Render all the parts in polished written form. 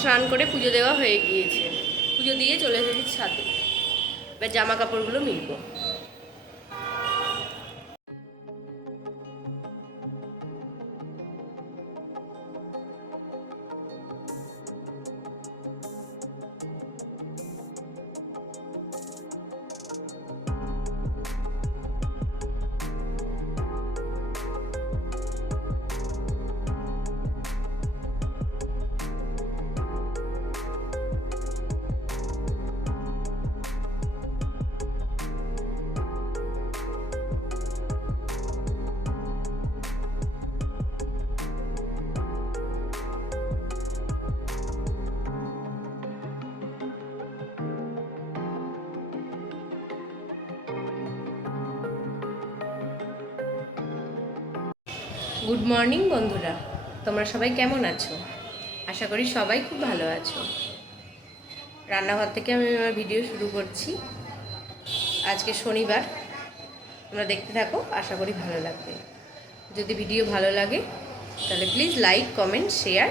স্নান করে পুজো দেওয়া হয়ে গিয়েছে, পুজো দিয়ে চলে এসেছি ছাদে। এবার জামা কাপড়গুলো মিলবো। গুড মর্নিং বন্ধুরা, তোমরা সবাই কেমন আছো? আশা করি সবাই খুব ভালো আছো। রান্নাঘর থেকে আমি আমার ভিডিও শুরু করছি। আজকে শনিবার, তোমরা দেখতে থাকো, আশা করি ভালো লাগবে। যদি ভিডিও ভালো লাগে তাহলে প্লিজ লাইক, কমেন্ট, শেয়ার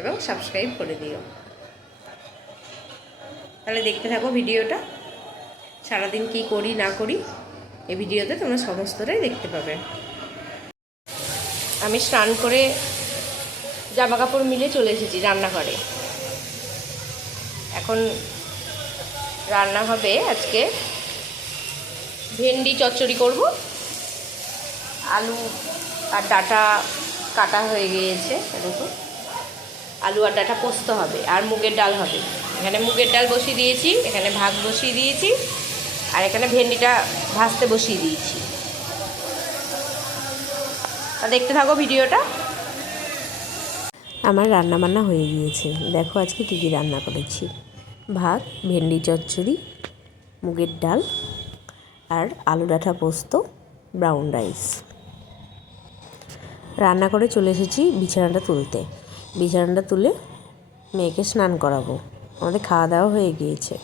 এবং সাবস্ক্রাইব করে দিও। তাহলে দেখতে থাকো ভিডিওটা। সারাদিন কী করি না করি এই ভিডিওতে তোমরা সমস্তটাই দেখতে পাবে। আমি স্নান করে জামা কাপড় মিলে চলে এসেছি রান্নাঘরে। এখন রান্না হবে আজকে ভেন্ডি চচ্চড়ি করব। আলু আর ডাঁটা কাটা হয়ে গিয়েছে, দেখুন। আলু আর ডাঁটা পোস্ত হবে, আর মুগের ডাল হবে। এখানে মুগের ডাল বসিয়ে দিয়েছি, এখানে ভাত বসিয়ে দিয়েছি, আর এখানে ভেন্ডিটা ভাজতে বসিয়ে দিয়েছি। দেখতে থাকো ভিডিওটা। আমার রান্না বান্না হয়ে গিয়েছে। দেখো আজকে কী কী রান্না করেছি। ভাত, ভেন্ডি চচ্চড়ি, মুগের ডাল আর আলু ডাঁটা পোস্ত, ব্রাউন রাইস। রান্না করে চলে এসেছি বিছানাটা তুলতে। বিছানাটা তুলে মেয়েকে স্নান করাবো। আমাদের খাওয়া দাওয়া হয়ে গিয়েছে।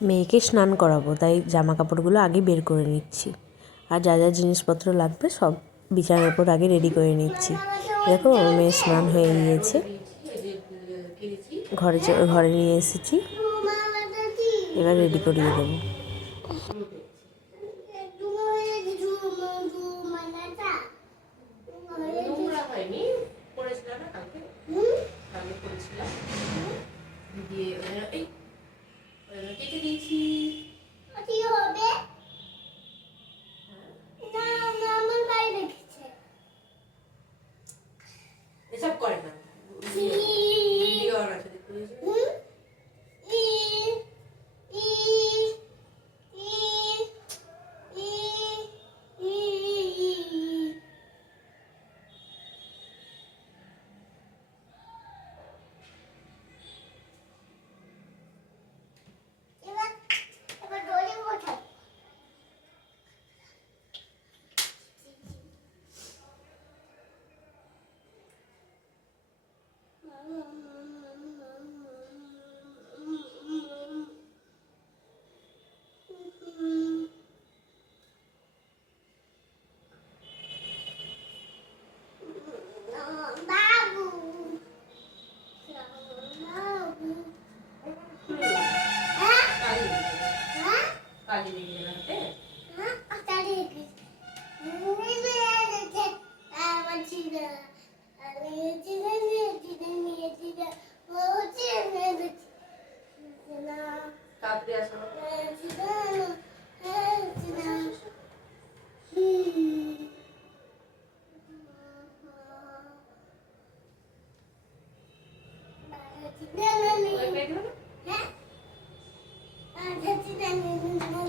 মেয়েকে স্নান করাবো, তাই জামা কাপড়গুলো আগে বের করে নিচ্ছি। আর যা যা জিনিসপত্র লাগবে সব বিছানার উপর আগে রেডি করে নিচ্ছি। দেখো আমার মেয়ের স্নান হয়ে গিয়েছে। ঘরে নিয়ে এসেছি, এবার রেডি করিয়ে দেবো। কেটে দিয়েছি। এসব করে না।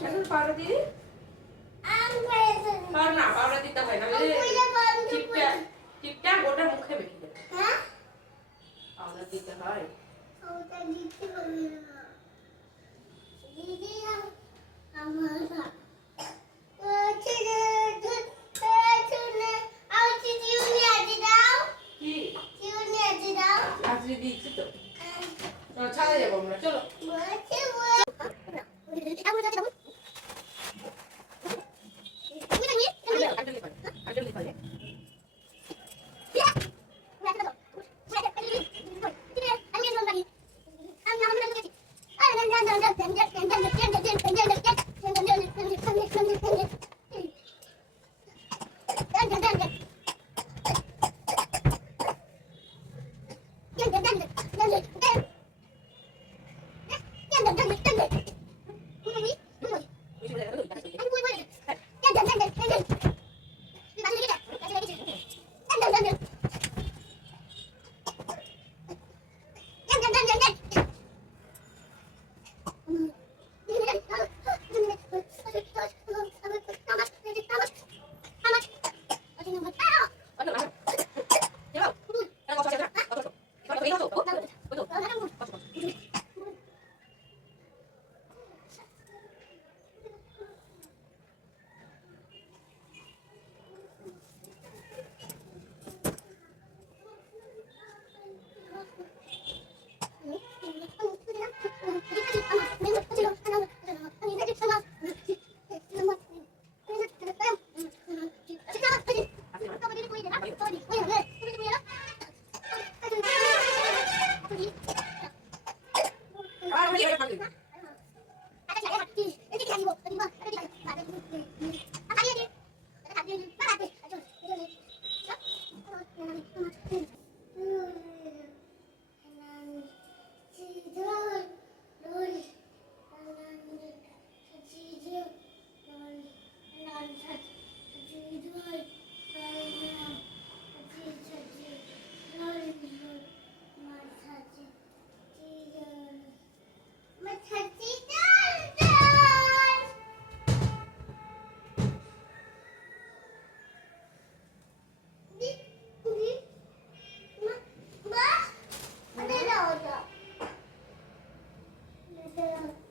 এখন পাউডার দিদি পাউডার না, পাউডার দিতে হয় না, টিপটা টিপটা গোটা মুখে মেখে দেবে। পাউডার দিতে হয়। আজকে দিচ্ছি তো, ছাদে যাবো আমরা, চলো।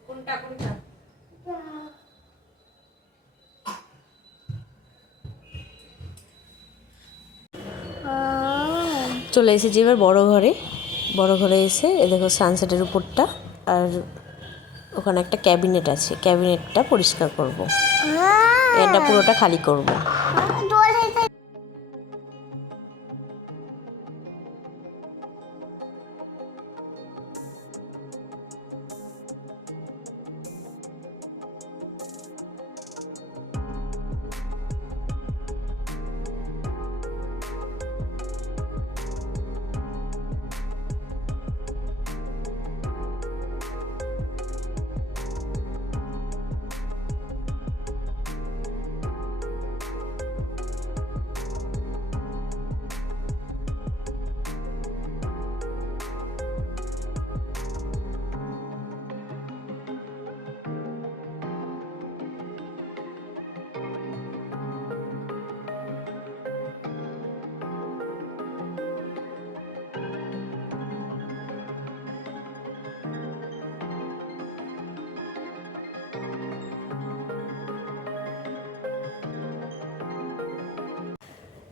কোনটা কোনটা? চলে এসেছি এবার বড় ঘরে। বড় ঘরে এসে এ দেখো সানসেটের উপরটা, আর ওখানে একটা ক্যাবিনেট আছে, ক্যাবিনেটটা পরিষ্কার করব, এটা পুরোটা খালি করব।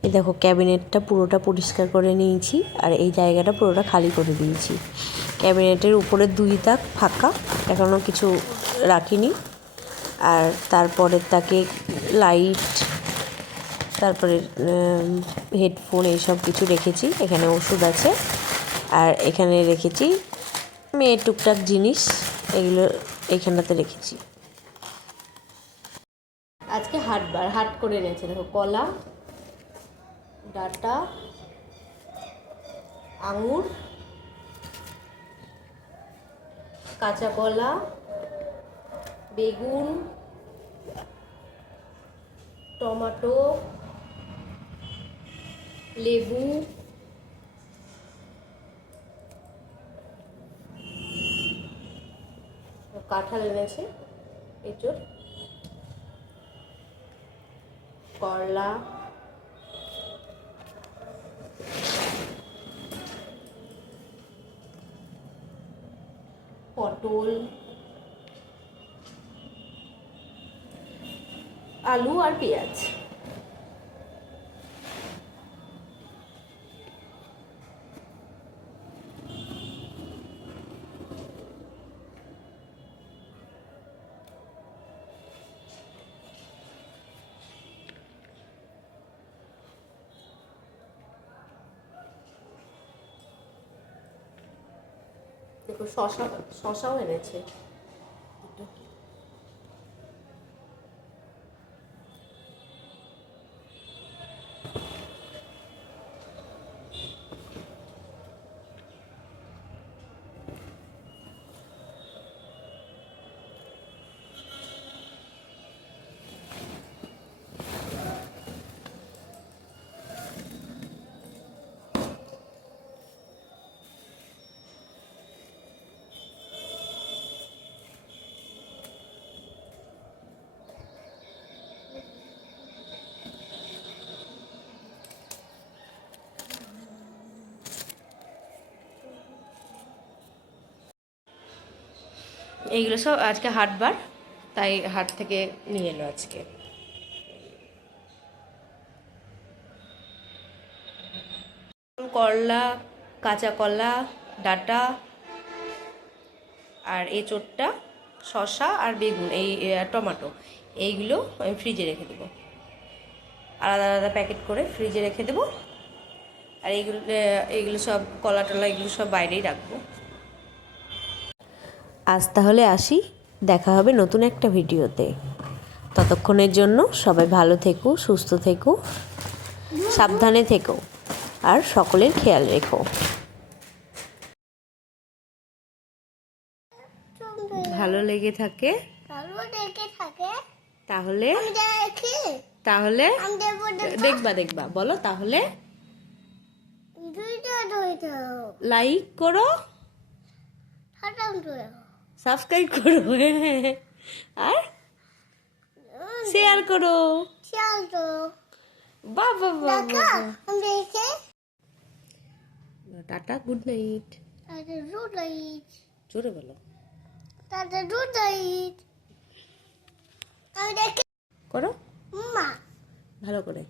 এই দেখো ক্যাবিনেটটা পুরোটা পরিষ্কার করে নিয়েছি, আর এই জায়গাটা পুরোটা খালি করে দিয়েছি। ক্যাবিনেটের উপরে 2 তাক ফাঁকা, এখনও কিছু রাখিনি। আর তারপরে তাকে লাইট, তারপরে হেডফোন এইসব কিছু রেখেছি। এখানে ওষুধ আছে, আর এখানে রেখেছি মেয়ের টুকটাক জিনিস, এগুলো এইখানটাতে রেখেছি। আজকে হাটবার, হাট করে এনেছে দেখো, কলা, ডাটা, আঙুর, কাঁচা কলা, বেগুন, টমেটো, লেবু, কাঁঠাল এনেছে, এঁচোড়, করলা, পটল, আলু আর পেঁয়াজ। দেখো শশাও এনেছে। এইগুলো সব আজকে হাটবার, তাই হাট থেকে নিয়ে এলো আজকে। করলা, কাঁচা কলা, ডাঁটা আর এঁচোড়টা, শসা আর বেগুন, এই টমেটো, এইগুলো আমি ফ্রিজে রেখে দেবো, আলাদা আলাদা প্যাকেট করে ফ্রিজে রেখে দেবো। আর এইগুলো সব কলা টলা এগুলো সব বাইরেই রাখবো। আজ তাহলে আসি, দেখা হবে নতুন একটা ভিডিওতে। ততক্ষণের জন্য সবাই ভালো থেকো, সুস্থ থেকো, সাবধানে থেকো আর সকলের খেয়াল রেখো। ভালো লেগে থাকে তাহলে তাহলে দেখবা বলো, তাহলে লাইক করো, সাবস্ক্রাইব করো আর শেয়ার করো। বাবা টাটা, গুড নাইট। জোরে বলো, করো ভালো করে।